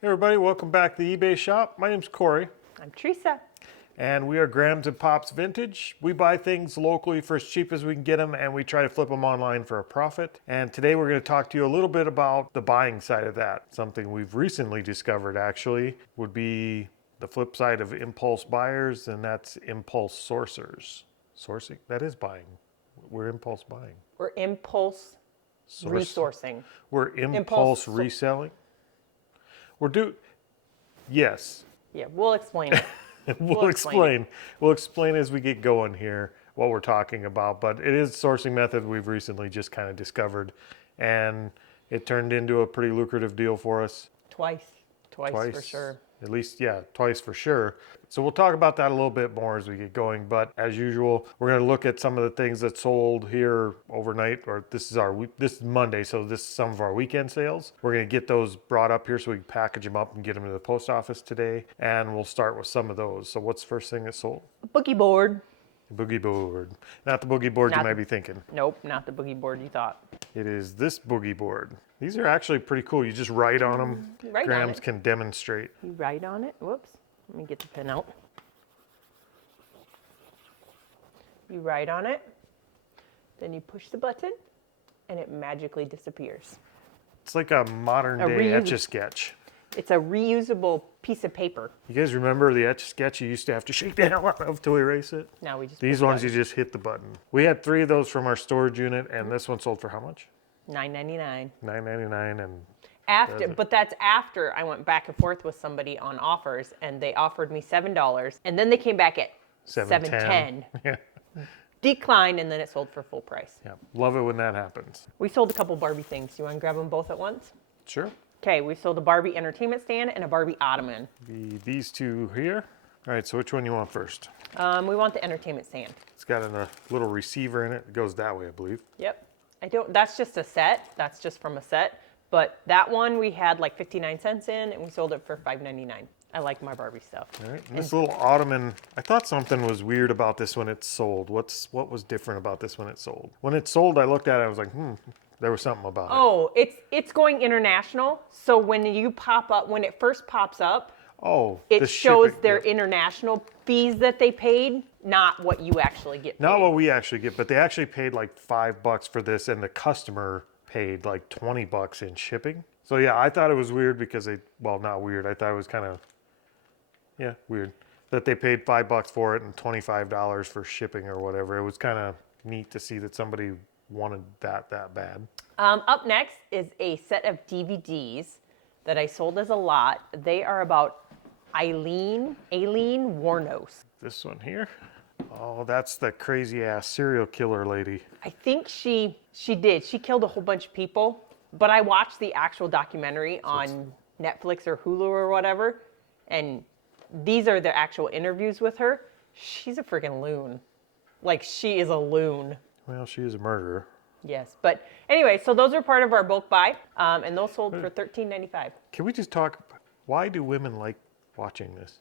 Hey everybody, welcome back to the eBay shop. My name's Corey. I'm Teresa. And we are Grams and Pops Vintage. We buy things locally for as cheap as we can get them, and we try to flip them online for a profit. And today we're going to talk to you a little bit about the buying side of that. Something we've recently discovered actually would be the flip side of impulse buyers, and that's impulse sourcers. Sourcing, that is buying. We're impulse buying. We're impulse resourcing. We're impulse reselling. Yes. Yeah, we'll explain it. We'll explain. We'll explain as we get going here what we're talking about. But it is a sourcing method we've recently just kind of discovered, and it turned into a pretty lucrative deal for us. Twice for sure. At least, yeah, twice for sure. So we'll talk about that a little bit more as we get going. But as usual, we're going to look at some of the things that sold here overnight, or this is Monday, so this is some of our weekend sales. We're going to get those brought up here so we can package them up and get them to the post office today. And we'll start with some of those. So what's the first thing that sold? Boogie Board. Boogie Board. Not the Boogie Board you might be thinking. Nope, not the Boogie Board you thought. It is this Boogie Board. These are actually pretty cool. You just write on them. Grams can demonstrate. You write on it. Whoops. Let me get the pen out. You write on it. Then you push the button and it magically disappears. It's like a modern day Etch-a-Sketch. It's a reusable piece of paper. You guys remember the Etch-a-Sketch you used to have to shake the hell out of to erase it? Now we just These ones you just hit the button. We had 3 of those from our storage unit, and this one sold for how much? $9.99. $9.99, and but that's after I went back and forth with somebody on offers, and they offered me $7, and then they came back at $7.10. Yeah. Declined, and then it sold for full price. Yeah, love it when that happens. We sold a couple Barbie things. You want to grab them both at once? Sure. Okay, we sold a Barbie entertainment stand and a Barbie Ottoman. These two here. All right, so which one you want first? We want the entertainment stand. It's got a little receiver in it. It goes that way, I believe. Yep. That's just a set. That's just from a set. But that one we had like 59 cents in, and we sold it for $5.99. I like my Barbie stuff. All right, and this little Ottoman, I thought something was weird about this when it sold. What was different about this when it sold? When it sold, I looked at it, I was like, there was something about it. Oh, it's going international. So when you pop up, when it first pops up, it shows their international fees that they paid, not what you actually get paid. Not what we actually get, but they actually paid like $5 for this, and the customer paid like $20 in shipping. So yeah, I thought it was weird because not weird. I thought it was kind of, weird that they paid $5 for it and $25 for shipping or whatever. It was kind of neat to see that somebody wanted that bad. Up next is a set of DVDs that I sold as a lot. They are about Aileen Wuornos. This one here. Oh, that's the crazy ass serial killer lady. I think she did. She killed a whole bunch of people, but I watched the actual documentary on Netflix or Hulu or whatever, and these are the actual interviews with her. She's a freaking loon. Like, she is a loon. Well, she is a murderer. Yes, but anyway, so those are part of our bulk buy, and those sold for $13.95. Can we just talk, why do women like watching this?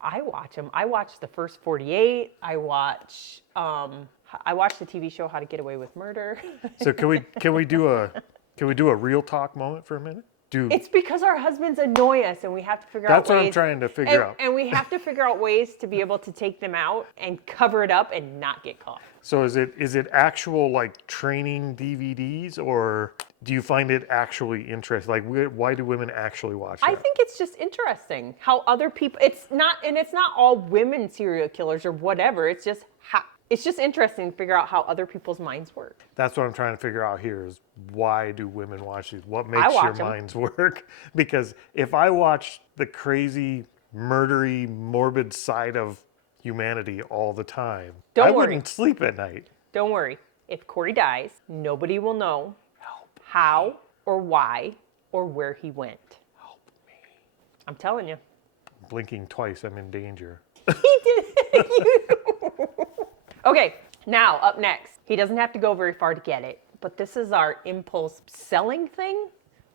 I watch them. I watch the first 48. I watch the TV show How to Get Away with Murder. So can we do a real talk moment for a minute? It's because our husbands annoy us, and we have to figure out ways. That's what I'm trying to figure out. And we have to figure out ways to be able to take them out and cover it up and not get caught. So is it actual like training DVDs, or do you find it actually interesting? Like, why do women actually watch that? I think it's just interesting how other people. It's not all women serial killers or whatever. It's just interesting to figure out how other people's minds work. That's what I'm trying to figure out here is, why do women watch these? What makes your minds work? Because if I watched the crazy, murdery, morbid side of humanity all the time, I wouldn't sleep at night. Don't worry. If Corey dies, nobody will know how or why or where he went. Help me. I'm telling you. Blinking twice, I'm in danger. He did. Okay, now up next. He doesn't have to go very far to get it, but this is our impulse selling thing.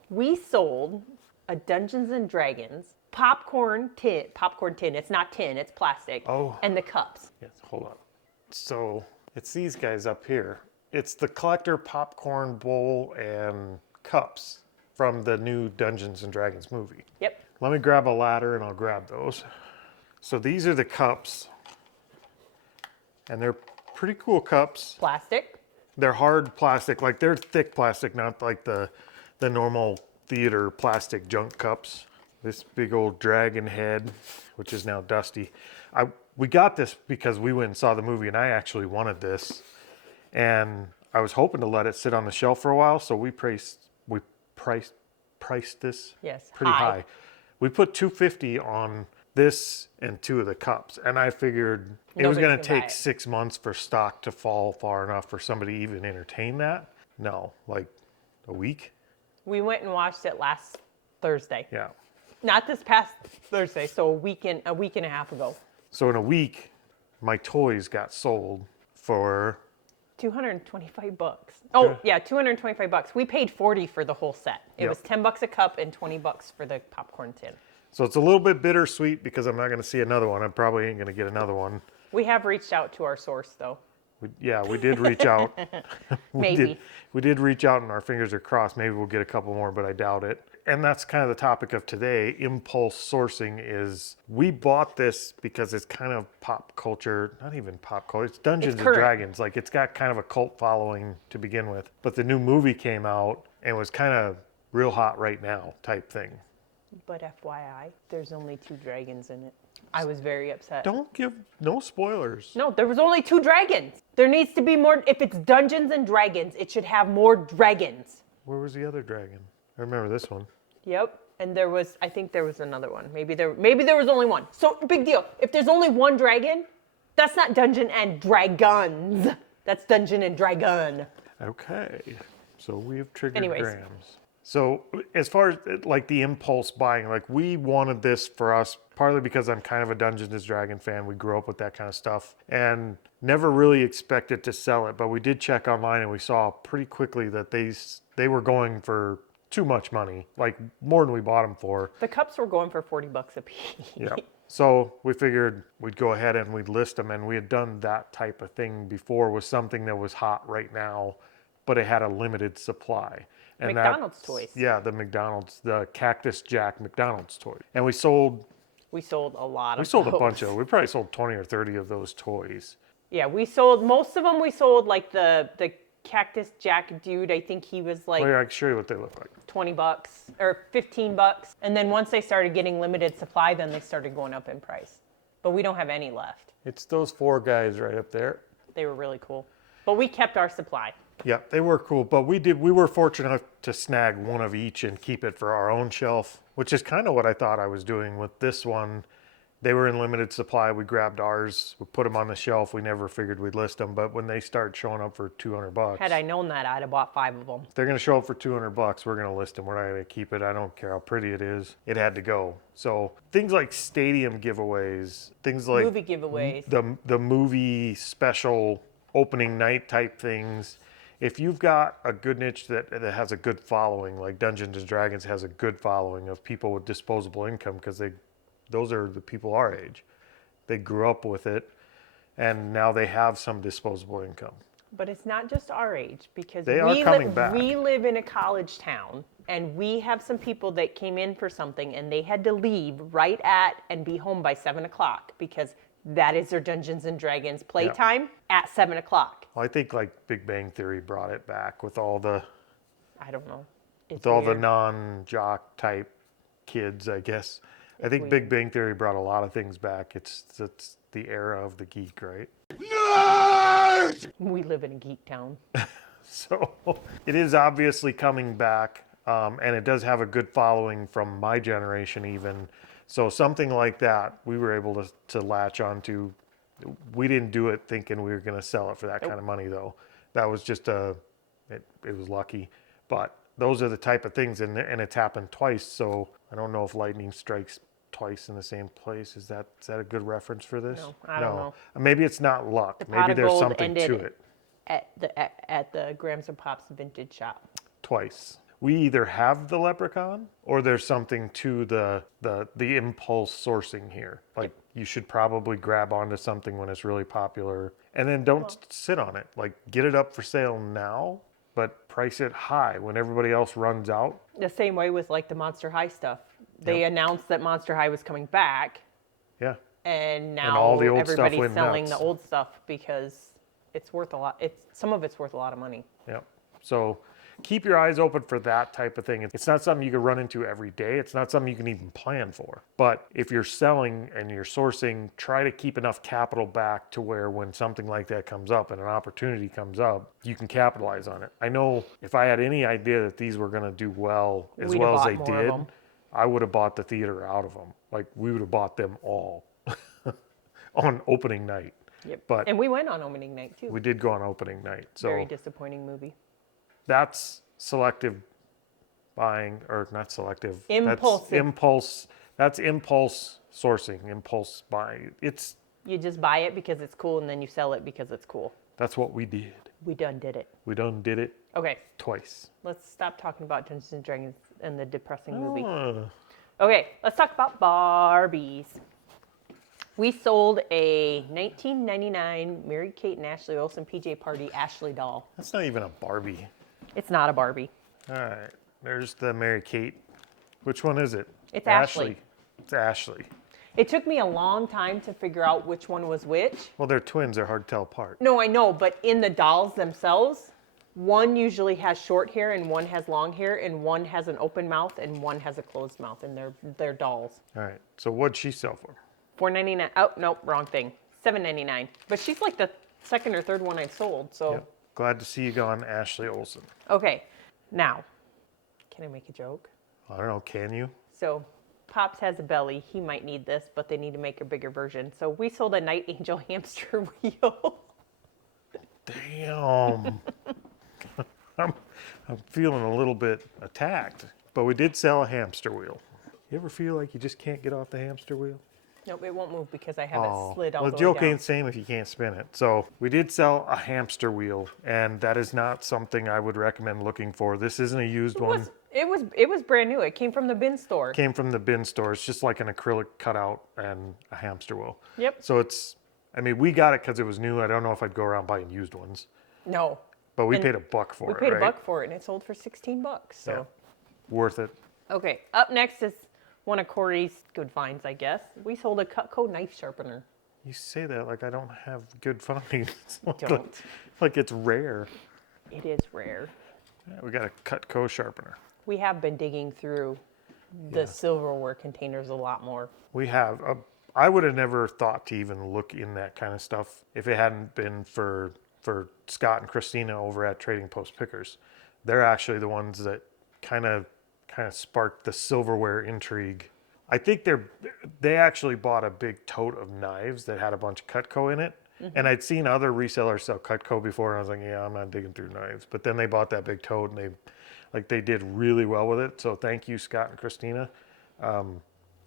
We sold a Dungeons and Dragons popcorn tin. It's not tin, it's plastic. Oh. And the cups. Yes, hold on. So it's these guys up here. It's the collector popcorn bowl and cups from the new Dungeons and Dragons movie. Yep. Let me grab a ladder and I'll grab those. So these are the cups. And they're pretty cool cups. Plastic. They're hard plastic, like they're thick plastic, not like the normal theater plastic junk cups. This big old dragon head, which is now dusty. We got this because we went and saw the movie and I actually wanted this. And I was hoping to let it sit on the shelf for a while, so we priced this pretty high. We put $250 on this and 2 of the cups, and I figured it was going to take 6 months for stock to fall far enough for somebody to even entertain that. No, like a week. We went and watched it last Thursday. Yeah. Not this past Thursday, so a week and a half ago. So in a week, my toys got sold for $225. Oh, yeah, $225. We paid $40 for the whole set. It was $10 a cup and $20 for the popcorn tin. So it's a little bit bittersweet because I'm not going to see another one. I probably ain't going to get another one. We have reached out to our source, though. We did reach out. Maybe. We did reach out and our fingers are crossed. Maybe we'll get a couple more, but I doubt it. And that's kind of the topic of today. Impulse sourcing is, we bought this because it's kind of pop culture, not even pop culture, it's Dungeons and Dragons. Like, it's got kind of a cult following to begin with. But the new movie came out and was kind of real hot right now type thing. But FYI, there's only 2 dragons in it. I was very upset. Don't give no spoilers. No, there was only 2 dragons. There needs to be more. If it's Dungeons and Dragons, it should have more dragons. Where was the other dragon? I remember this one. Yep. And I think there was another one. Maybe there was only one. So big deal. If there's only 1 dragon, that's not Dungeon and Dragons. That's Dungeon and Dragon. Okay. So we have triggered Anyways. grams. So as far as like the impulse buying, like we wanted this for us, partly because I'm kind of a Dungeons and Dragons fan. We grew up with that kind of stuff and never really expected to sell it. But we did check online and we saw pretty quickly that they were going for too much money, like more than we bought them for. The cups were going for $40 a piece. Yeah. So we figured we'd go ahead and we'd list them, and we had done that type of thing before with something that was hot right now, but it had a limited supply. And McDonald's toys. Yeah, the Cactus Jack McDonald's toy. And we sold a lot of We sold those. a bunch of, we probably sold 20 or 30 of those toys. Yeah, most of them we sold, like the Cactus Jack dude. I think he was like Oh yeah, I can show you what they look like. $20 or $15. And then once they started getting limited supply, then they started going up in price. But we don't have any left. It's those 4 guys right up there. They were really cool. But we kept our supply. Yeah, they were cool, but we were fortunate enough to snag one of each and keep it for our own shelf, which is kind of what I thought I was doing with this one. They were in limited supply. We grabbed ours, we put them on the shelf. We never figured we'd list them, but when they start showing up for $200, Had I known that, I'd have bought 5 of them. if they're going to show up for $200, we're going to list them. We're not going to keep it. I don't care how pretty it is. It had to go. So things like stadium giveaways, things like Movie giveaways. the movie special opening night type things. If you've got a good niche that has a good following, like Dungeons and Dragons has a good following of people with disposable income, because those are the people our age. They grew up with it, and now they have some disposable income. But it's not just our age, because They are coming back. we live in a college town, and we have some people that came in for something, and they had to leave right at and be home by 7 o'clock, because that is their Dungeons and Dragons playtime at 7 o'clock. Well, I think like Big Bang Theory brought it back with all the I don't know. with all the non-jock type kids, I guess. I think Big Bang Theory brought a lot of things back. It's the era of the geek, right? We live in a geek town. So it is obviously coming back, and it does have a good following from my generation even. So something like that, we were able to latch onto. We didn't do it thinking we were going to sell it for that kind of money, though. That was just it was lucky. But those are the type of things, and it's happened twice. So I don't know if lightning strikes twice in the same place. Is that a good reference for this? No, I don't know. Maybe it's not luck. The pot Maybe of there's gold something to ended it. at the Grams and Pops vintage shop. Twice. We either have the leprechaun or there's something to the impulse sourcing here. Like you should probably grab onto something when it's really popular, and then don't sit on it. Like get it up for sale now, but price it high when everybody else runs out. The same way with like the Monster High stuff. They announced that Monster High was coming back, Yeah. and now all the old stuff everybody's went selling nuts. the old stuff because it's worth a lot. Some of it's worth a lot of money. Yep. So keep your eyes open for that type of thing. It's not something you can run into every day. It's not something you can even plan for. But if you're selling and you're sourcing, try to keep enough capital back to where when something like that comes up and an opportunity comes up, you can capitalize on it. I know if I had any idea that these were going to do well as We'd well have as bought they more of did, them. I would have bought the theater out of them. Like we would have bought them all on opening night. Yep. But And we went on opening night too. we did go on opening night. So Very disappointing movie. that's selective buying, or not selective. Impulsive. That's impulse. That's impulse sourcing, impulse buying. You just buy it because it's cool, and then you sell it because it's cool. That's what we did. We done did it. We done did it Okay, twice. let's stop talking about Dungeons and Dragons and the depressing movie. Ah, Okay, let's talk about Barbies. We sold a 1999 Mary Kate and Ashley Olsen PJ Party Ashley doll. that's not even a Barbie. It's not a Barbie. All right, there's the Mary Kate. Which one is it? It's Ashley. It's Ashley. It took me a long time to figure out which one was which. Well, they're twins. They're hard to tell apart. No, I know, but in the dolls themselves, one usually has short hair and one has long hair and one has an open mouth and one has a closed mouth, and they're dolls. All right, so what'd she sell for? $4.99. Oh, nope, wrong thing. $7.99. But she's like the second or third one I sold, so. Yep. Glad to see you gone, Ashley Olsen. Okay, now, can I make a joke? I don't know, can you? So, Pops has a belly. He might need this, but they need to make a bigger version. So we sold a Night Angel hamster wheel. Damn. I'm feeling a little bit attacked. But we did sell a hamster wheel. You ever feel like you just can't get off the hamster wheel? Nope, it won't move because I have it slid all well, the the way joke down. ain't same if you can't spin it. So we did sell a hamster wheel, and that is not something I would recommend looking for. This isn't a used one. It was brand new. It came from the bin store. Came from the bin store. It's just like an acrylic cutout and a hamster wheel. Yep. So it's, I mean, we got it because it was new. I don't know if I'd go around buying used ones. No. But we And paid $1 for We it, paid right? $1 for it, and it sold for $16. So. Yeah. Worth it. Okay, up next is one of Corey's good finds, I guess. We sold a Cutco knife sharpener. You say that like I don't have good finds. Don't. Like it's rare. It is rare. Yeah, we got a Cutco sharpener. We have been digging through the silverware containers a lot more. We have. I would have never thought to even look in that kind of stuff if it hadn't been for Scott and Christina over at Trading Post Pickers. They're actually the ones that kind of sparked the silverware intrigue. I think they actually bought a big tote of knives that had a bunch of Cutco in it. Mm-hmm. And I'd seen other resellers sell Cutco before, and I was like, yeah, I'm not digging through knives. But then they bought that big tote, and they did really well with it. So thank you, Scott and Christina.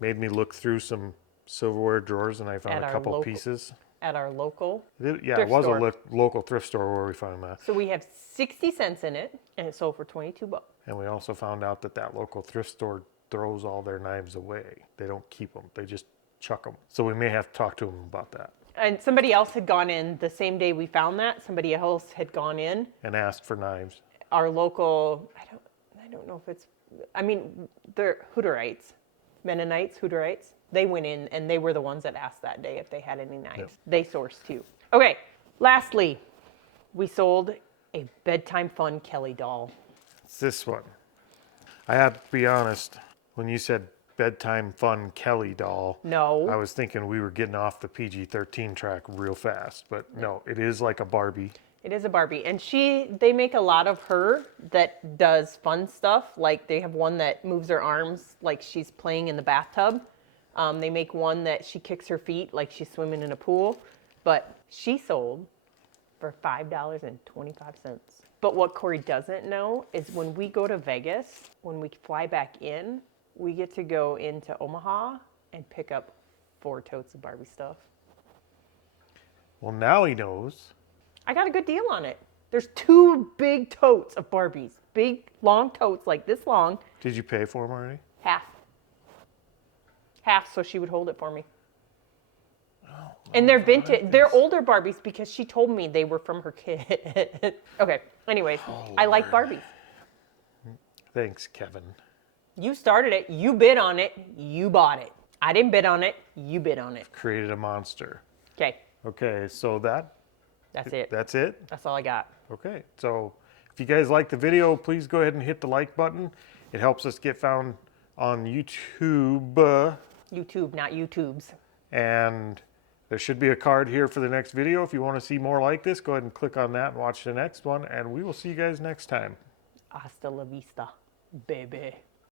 Made me look through some silverware drawers, and I found a couple pieces. At our local It was store. a local thrift store where we found that. So we have 60 cents in it, and it sold for $22. And we also found out that local thrift store throws all their knives away. They don't keep them. They just chuck them. So we may have to talk to them about that. And somebody else had gone in the same day we found that. Somebody else had gone in. And asked for knives. Our local, I don't know if it's, I mean, they're Hutterites, Mennonites, Hutterites. They went in and they were the ones that asked that day if they had any knives. Yep. They sourced too. Okay, lastly, we sold a bedtime fun Kelly doll. It's this one. I have to be honest, when you said bedtime fun Kelly doll, No. I was thinking we were getting off the PG-13 track real fast. But no, it is like a Barbie. It is a Barbie, and they make a lot of her that does fun stuff. Like they have one that moves her arms like she's playing in the bathtub. They make one that she kicks her feet like she's swimming in a pool. But she sold for $5.25. But what Corey doesn't know is when we go to Vegas, when we fly back in, we get to go into Omaha and pick up 4 totes of Barbie stuff. Well, now he knows. I got a good deal on it. There's 2 big totes of Barbies. Big, long totes, like this long. Did you pay for them already? Half, so she would hold it for me. Oh, and they're vintage. They're older Barbies because she told me they were from her kid. Okay, anyways, I like Barbies. Thanks, Kevin. You started it. You bid on it. You bought it. I didn't bid on it. You bid on it. Created a monster. Okay. Okay, so That's it. that's it? That's all I got. Okay, so if you guys like the video, please go ahead and hit the like button. It helps us get found on YouTube. YouTube, not YouTubes. And there should be a card here for the next video. If you want to see more like this, go ahead and click on that and watch the next one. And we will see you guys next time. Hasta la vista, baby.